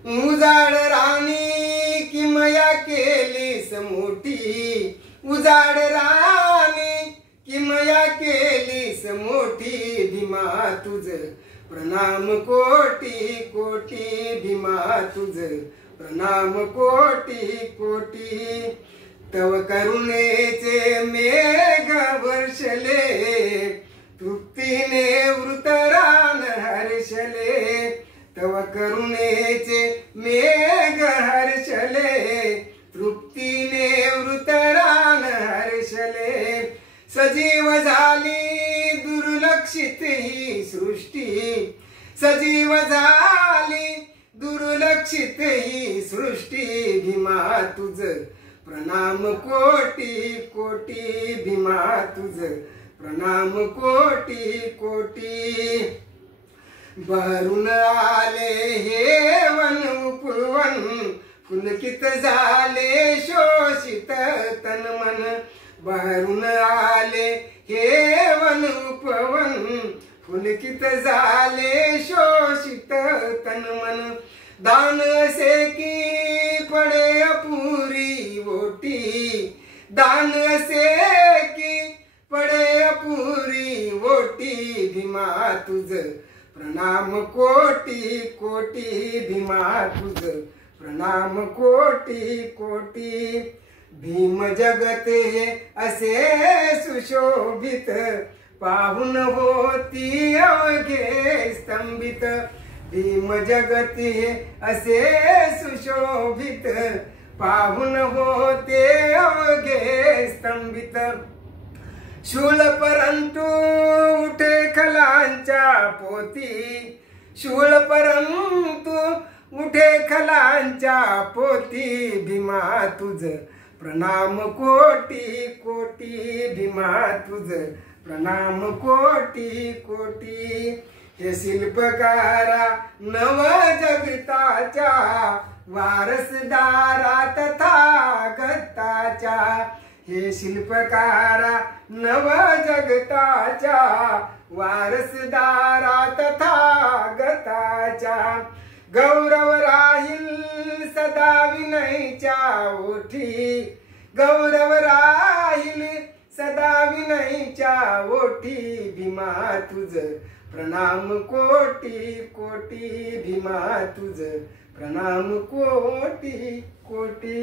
उजाड राणी किमया केलीस मोठी, उजाड राणी किमया केलीस मोठी, भीमा तुझ प्रणाम कोटी कोटी, भीमा तुझ प्रणाम कोटी कोटी। तव करुणेचे मेघ वर्षले, तृप्तीने वृतरान हर्षले। तव करुणेचे मेघ हर्षले, तृप्तीने वृतरान हर्षले। सजीव झाली दुर्लक्षित ही सृष्टी, सजीव झाली दुर्लक्षित ही सृष्टी, भीमा तुझ प्रणाम कोटी कोटी, भीमा तुझ प्रणाम कोटी कोटी। बहरून आले हे वन उपवन, पुलकित झाले शोषित तन मन। बहरून आले हे वन उपवन, पुलकित झाले शोषित तन मन। दान से की पडे अपुरी ओटी, दान से की पडे अपुरी ओटी, भीमा तुझ प्रणाम कोटी कोटी, भीमा तुझ प्रणाम कोटी कोटी। भीम जगते असे सुशोभित, पाहून होती अवघे स्तंभित। भीम जगते असे सुशोभित, पाहून होते अवघे स्तंभित। शूळ परंतु उठे खलांच्या पोती, शूळ परंतु उठे खलांच्या पोती, भीमा तुझ प्रणाम कोटी कोटी, भीमा तुझ प्रणाम कोटी कोटी। हे शिल्पकारा नव जगताच्या, वारसदारा तथागताच्या। हे शिल्पकारा नव जगताच्या, वारसदारा तथागताच्या। गौरव राहील सदा विनयच्या ओठी, गौरव राहील सदा विनयच्या ओठी, भीमा तुझ प्रणाम कोटी कोटी, भीमा तुझ प्रणाम कोटी कोटी।